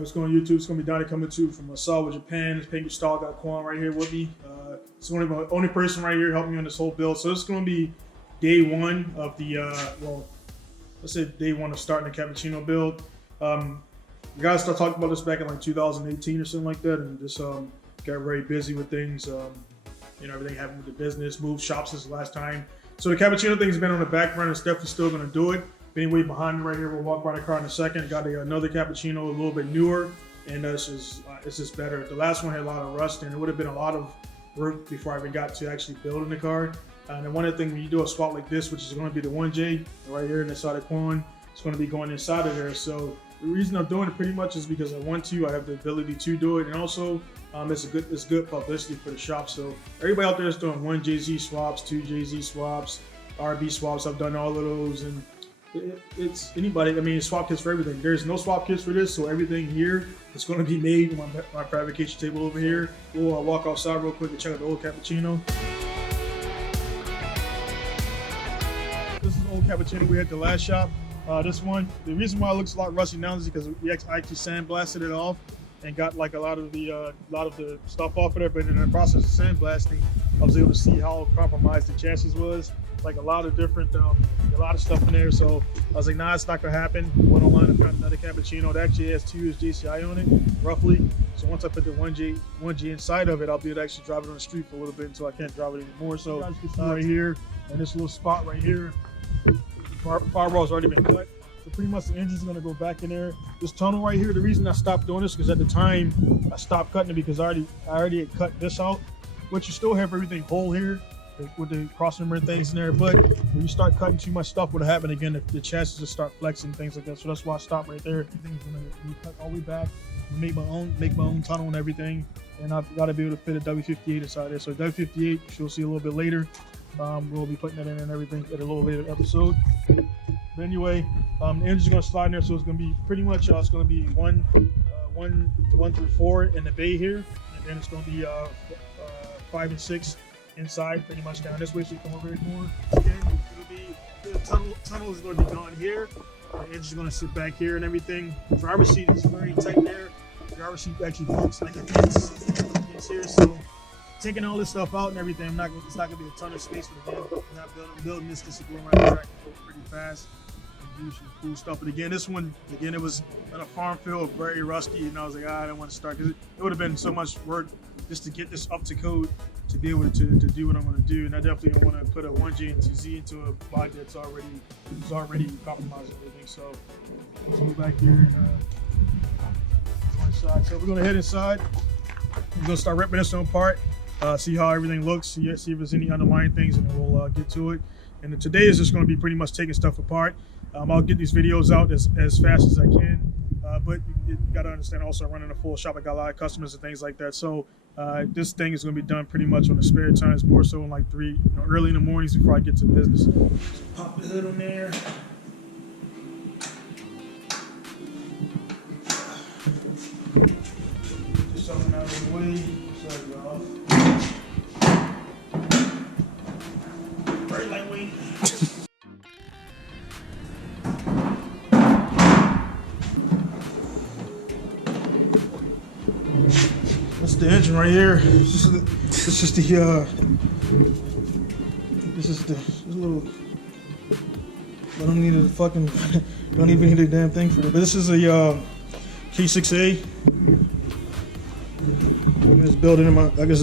what's going on YouTube? It's going to be Donnie coming to you from Osawa, Japan. It's Pinku Style, got Quan right here with me. It's only the only person right here helping me on this whole build. So this is going to be day one of the, let's say day one of starting the cappuccino build. We got to start talking about this back in like 2018 or something like that, and just got very busy with things. Everything happened with the business, moved shops since the last time. So the cappuccino thing's been on the back burner. It's definitely still going to do it. Anyway, behind me right here, we'll walk by the car in a second. Got another cappuccino, a little bit newer, and it's just better. The last one had a lot of rust, and it would have been a lot of work before I even got to actually building the car. And then one of the things when you do a swap like this, which is going to be the 1J right here inside the Quan, it's going to be going inside of there. So the reason I'm doing it pretty much is because I want to. I have the ability to do it, and also it's good publicity for the shop. So everybody out there is doing 1JZ swaps, 2JZ swaps, RB swaps. I've done all of those, and it's anybody. I mean, swap kits for everything. There's no swap kits for this, so everything here is going to be made on my fabrication table over here. We'll walk outside real quick and check out the old cappuccino. This is the old cappuccino we had at the last shop. This one, the reason why it looks a lot rusty now is because we actually sandblasted it off and got like a lot of the stuff off of there. But in the process of sandblasting, I was able to see how compromised the chassis was. Like a lot of different, a lot of stuff in there. So I was like, nah, it's not gonna happen. Went online and found another cappuccino that actually has 2 years JCI on it, roughly. So once I put the 1G inside of it, I'll be able to actually drive it on the street for a little bit until I can't drive it anymore. So as you can see right here, and this little spot right here, firewall's already been cut. So pretty much the engine's gonna go back in there. This tunnel right here, the reason I stopped doing this because at the time I stopped cutting it because I already had cut this out, which you still have everything whole here with the cross-member things in there, but when you start cutting too much stuff, what'll happen again, the chassis just start flexing, things like that. So that's why I stopped right there. Everything's gonna be cut all the way back, make my own tunnel and everything, and I've got to be able to fit a W58 inside there. So W58, you'll see a little bit later. We'll be putting that in and everything at a little later episode. But anyway, the engine's gonna slide in there, so it's gonna be pretty much it's gonna be one through 4 in the bay here, and then it's gonna be 5 and 6 inside, pretty much down this way. So you come over here more. Again, it'll be the tunnel is going to be gone here. The engine's going to sit back here and everything. The driver's seat is very tight there. The driver's seat actually looks like it fits here. So taking all this stuff out and everything, it's not going to be a ton of space. But again, I'm not building this just to go around the track and go pretty fast and do some cool stuff. But again, this one, it was on a farm field, very rusty, and I was like, I don't want to start because it would have been so much work just to get this up to code to be able to do what I'm going to do. And I definitely don't want to put a 1J and 2Z into a body that's already compromised and everything. So let's move back here and go inside. So we're going to head inside. We're going to start ripping this one apart, see how everything looks, see if there's any underlying things, and then we'll get to it. And today is just going to be pretty much taking stuff apart. I'll get these videos out as fast as I can. But you got to understand also I'm running a full shop. I got a lot of customers and things like that. So this thing is going to be done pretty much on the spare times, more so in like early in the mornings before I get to business. So pop the hood on there. Just something out of the way. Sorry, y'all. Very lightweight. That's the engine right here. This is the little. I don't need a fucking. Don't even need a damn thing for it. But this is a K6A. I guess it's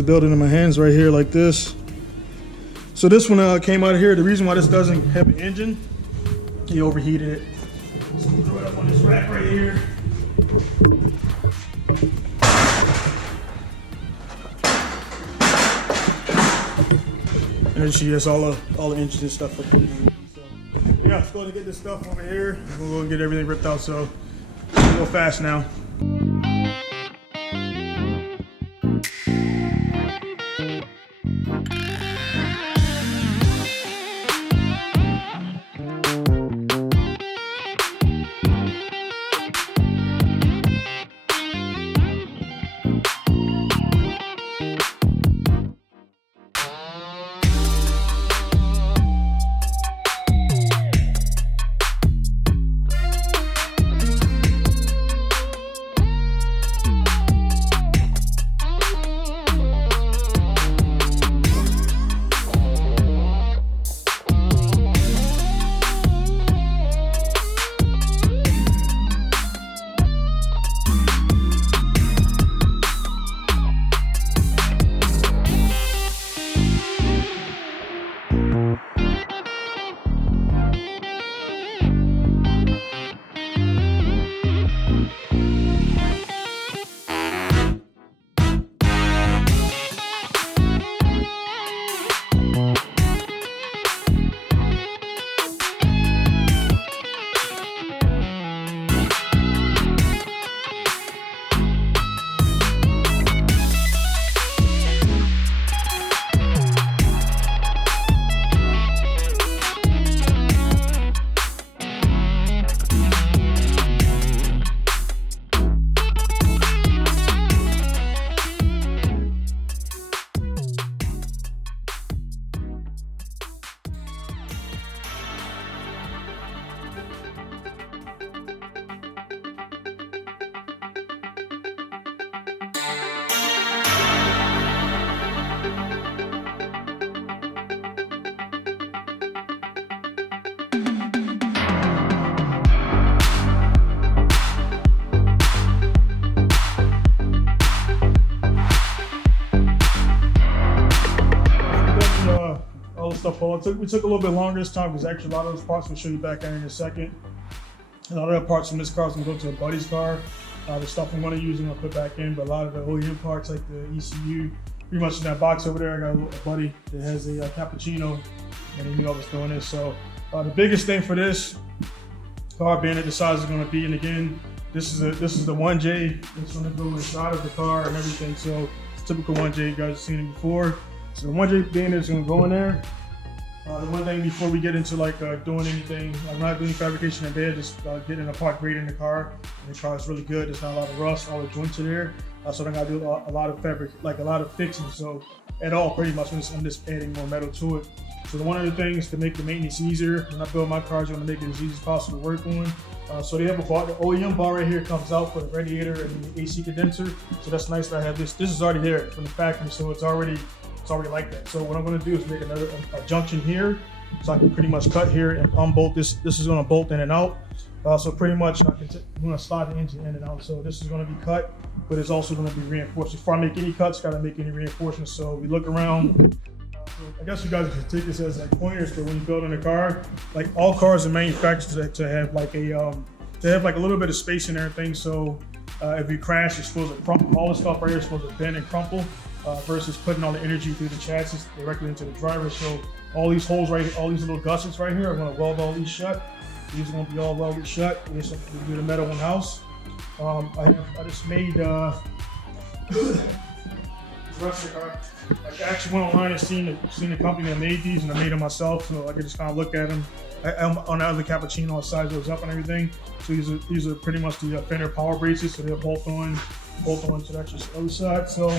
building in my hands right here like this. So this one came out of here. The reason why this doesn't have an engine, he overheated it. So we'll throw it up on this rack right here. And she has all the engines and stuff. So yeah, let's go ahead and get this stuff over here. We'll go and get everything ripped out. So we'll go fast now. well, we took a little bit longer this time because actually a lot of those parts we'll show you back in a second. A lot of the parts from this car is going to go to a buddy's car. The stuff I'm going to use I'm going to put back in, but a lot of the OEM parts like the ECU, pretty much in that box over there, I got a buddy that has a cappuccino, and he knew I was doing this. So the biggest thing for this car being that the size is going to be, and again, this is the 1J. It's going to go inside of the car and everything. So it's typical 1J. You guys have seen it before. So the 1J being is going to go in there. The one thing before we get into like doing anything, I'm not doing fabrication in bed, just getting a part grading the car. And the car is really good. There's not a lot of rust, all the joints are there. So I gotta do a lot of fabric, like a lot of fixing. So at all, pretty much, I'm just adding more metal to it. So one of the things to make the maintenance easier, when I build my cars, I'm gonna make it as easy as possible to work on. So they have a bar, the OEM bar right here comes out for the radiator and the AC condenser. So that's nice that I have this. This is already there from the factory, so it's already like that. So what I'm going to do is make another junction here, so I can pretty much cut here and unbolt this. This is going to bolt in and out. So pretty much I'm going to slide the engine in and out. So this is going to be cut, but it's also going to be reinforced. Before I make any cuts, got to make any reinforcements. So we look around. I guess you guys can take this as like pointers for when you're building a car. Like all cars are manufactured to have like a little bit of space in everything. So if you crash, it's supposed to crumple. All the stuff right here is supposed to bend and crumple. Versus putting all the energy through the chassis directly into the driver. So all these holes right here, all these little gussets right here, I'm going to weld all these shut. These are going to be all welded shut. We do the metal in house. I just made rest of the car. I actually went online and seen the company that made these, and I made them myself, so I could just kind of look at them. On the other cappuccino, I size those up and everything. So these are pretty much the fender power braces, so they're bolt on to the actual other side. So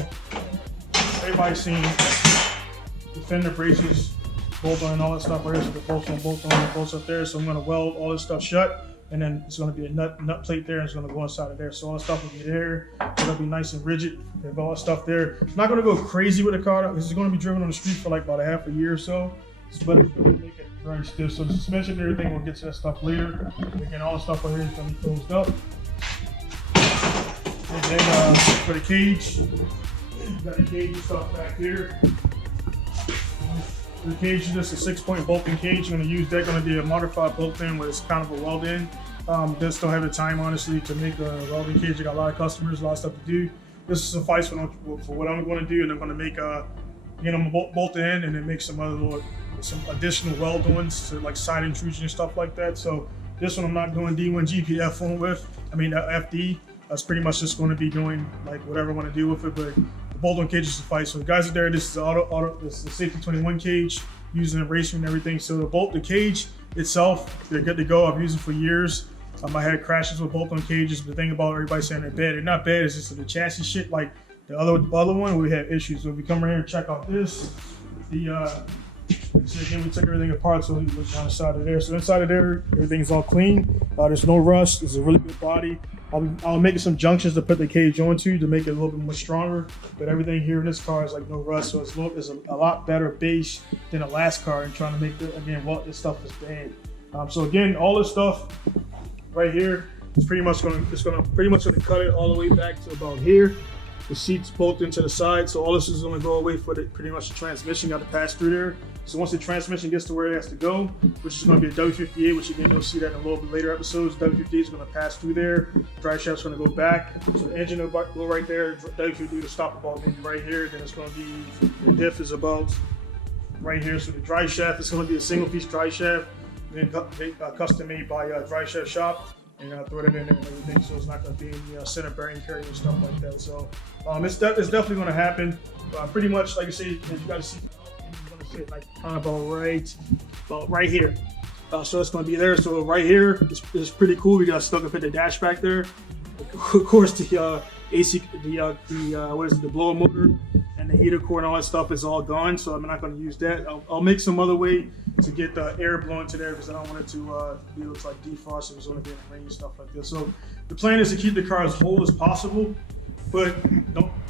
everybody's seen the fender braces, bolt on and all that stuff right here. So the bolts up there. So I'm going to weld all this stuff shut, and then it's going to be a nut plate there, and it's going to go inside of there. So all the stuff will be there. It's going to be nice and rigid. They have all that stuff there. I'm not going to go crazy with the car. This is going to be driven on the street for like about a half a year or so. But it's going to make it very stiff. So the suspension and everything, we'll get to that stuff later. Again, all the stuff right here is going to be closed up. And then for the cage, got the cage stuff back here. The cage is just a 6-point bolting cage. I'm going to use that. Going to be a modified bolt in where it's kind of a weld in. Just don't have the time, honestly, to make a welding cage. I got a lot of customers, a lot of stuff to do. This is suffice for what I'm going to do, and I'm going to make them bolt in, and then make some additional weld-ons to like side intrusion and stuff like that. So this one I'm not doing D1 GPF on with. I mean FD. That's pretty much just going to be doing like whatever I want to do with it, but the bolt-on cage is suffice. So the guys are there. This is the this is the safety 21 cage using a racer and everything. So the cage itself, they're good to go. I've used it for years. I had crashes with bolt-on cages. The thing about everybody saying they're bad, they're not bad. It's just the chassis shit. Like the other one, we had issues. So if you come around here and check out this, so again, we took everything apart, so we look on the side of there. So inside of there, everything's all clean. There's no rust. It's a really good body. I'll make some junctions to put the cage onto to make it a little bit more stronger. But everything here in this car is like no rust, so it's a lot better base than the last car. And trying to make this stuff is bad. So again, all this stuff right here is pretty much gonna cut it all the way back to about here. The seats bolt into the side, so all this is going to go away for pretty much the transmission. Got to pass through there. So once the transmission gets to where it has to go, which is going to be a W58, which again you'll see that in a little bit later episodes. W58 is going to pass through there. Drive shaft's going to go back. So the engine will go right there. W58 will stop about maybe right here. Then it's going to be the diff is about right here. So the drive shaft is going to be a single piece drive shaft, then custom made by Drive Shaft Shop. And throw it in there and everything, so it's not going to be any center bearing carrier and stuff like that. So it's definitely going to happen. Pretty much, like I say, as you guys see, you're going to see it like kind of about right here. So it's going to be there. So right here is pretty cool. We got stuck up at the dash back there. Of course, the AC, the blower motor and the heater core and all that stuff is all gone. So I'm not going to use that. I'll make some other way to get the air blowing to there because I don't want it to be able to like defrost if it's going to be in the rain and stuff like this. So the plan is to keep the car as whole as possible, but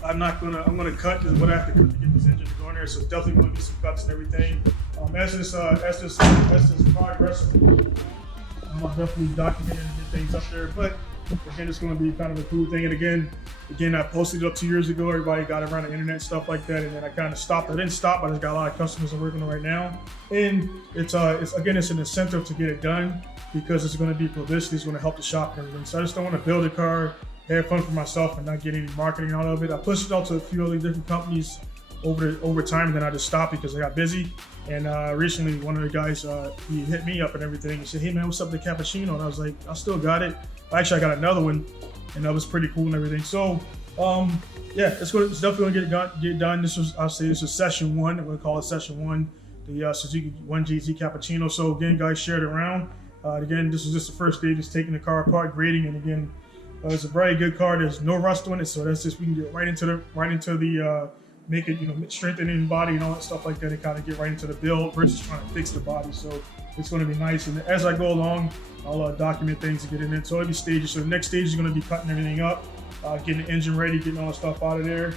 I'm going to cut because what I have to cut to get this engine to go in there. So it's definitely going to be some cuts and everything. As this progresses, I'm definitely documenting and get things up there. But again, it's going to be kind of a cool thing. And again, I posted it up 2 years ago. Everybody got around the internet, stuff like that, and then I kind of stopped. I didn't stop, but I just got a lot of customers I'm working on right now. And it's an incentive to get it done because it's going to be publicity. It's going to help the shop and everything. So I just don't want to build a car, have fun for myself, and not get any marketing out of it. I pushed it out to a few other different companies over time, and then I just stopped because I got busy. And recently, one of the guys, he hit me up and everything. He said, "Hey man, what's up with the cappuccino?" And I was like, "I still got it." Actually, I got another one, and that was pretty cool and everything. So, yeah, it's definitely gonna get done. I'll say this is session 1. I'm gonna call it session 1, the Suzuki 1GZ Cappuccino. So again, guys, share it around. Again, this is just the first day, just taking the car apart, grading, and again, it's a very good car. There's no rust on it, so that's just we can get right into the make it, strengthening the body and all that stuff like that, and kind of get right into the build versus trying to fix the body. So it's going to be nice. And as I go along, I'll document things and get it in. So every stage. So the next stage is going to be cutting everything up, getting the engine ready, getting all the stuff out of there,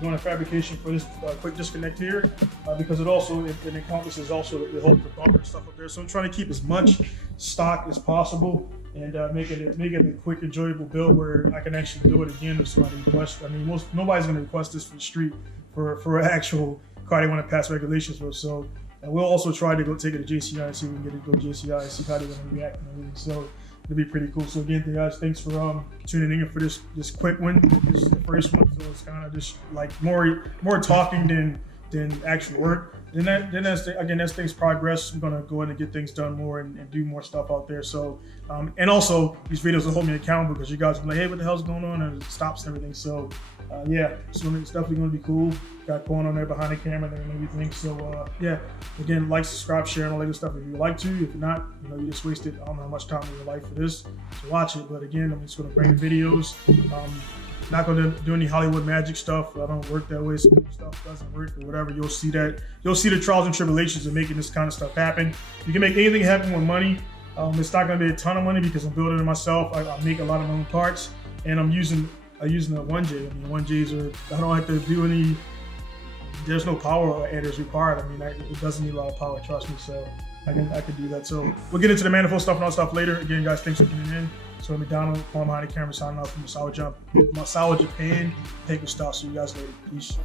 doing a fabrication for this quick disconnect here, because it encompasses also the whole bumper and stuff up there. So I'm trying to keep as much stock as possible and make it a quick, enjoyable build where I can actually do it again if somebody requests. I mean, nobody's going to request this for the street for an actual car they want to pass regulations for. So, and we'll also try to go take it to JCI and see if we can get it to go JCI and see how they're going to react and everything. So it'll be pretty cool. So again, guys, thanks for tuning in for this quick one. This is the first one, so it's kind of just like more talking than actual work. As things progress, we're gonna go in and get things done more and do more stuff out there. So, and also these videos will hold me accountable because you guys will be like, hey, what the hell's going on? And it stops and everything. So, yeah, so it's definitely gonna be cool. Got going on there behind the camera and everything. So, yeah, again, like, subscribe, share, and all that good stuff if you would like to. If not, you just wasted I don't know how much time in your life for this to watch it. But again, I'm just gonna bring videos. Not going to do any Hollywood magic stuff. I don't work that way. Some stuff doesn't work or whatever. You'll see the trials and tribulations of making this kind of stuff happen. You can make anything happen with money. It's not going to be a ton of money because I'm building it myself. I make a lot of my own parts, and I'm using the 1J. I mean, 1Js I don't have to do any. There's no power adders required. I mean, it doesn't need a lot of power. Trust me. So I can do that. So we'll get into the manifold stuff and all that stuff later. Again, guys, thanks for tuning in. So McDonald, Palm behind the camera, signing off from Masawa Japan, Pinku style. See you guys later. Peace.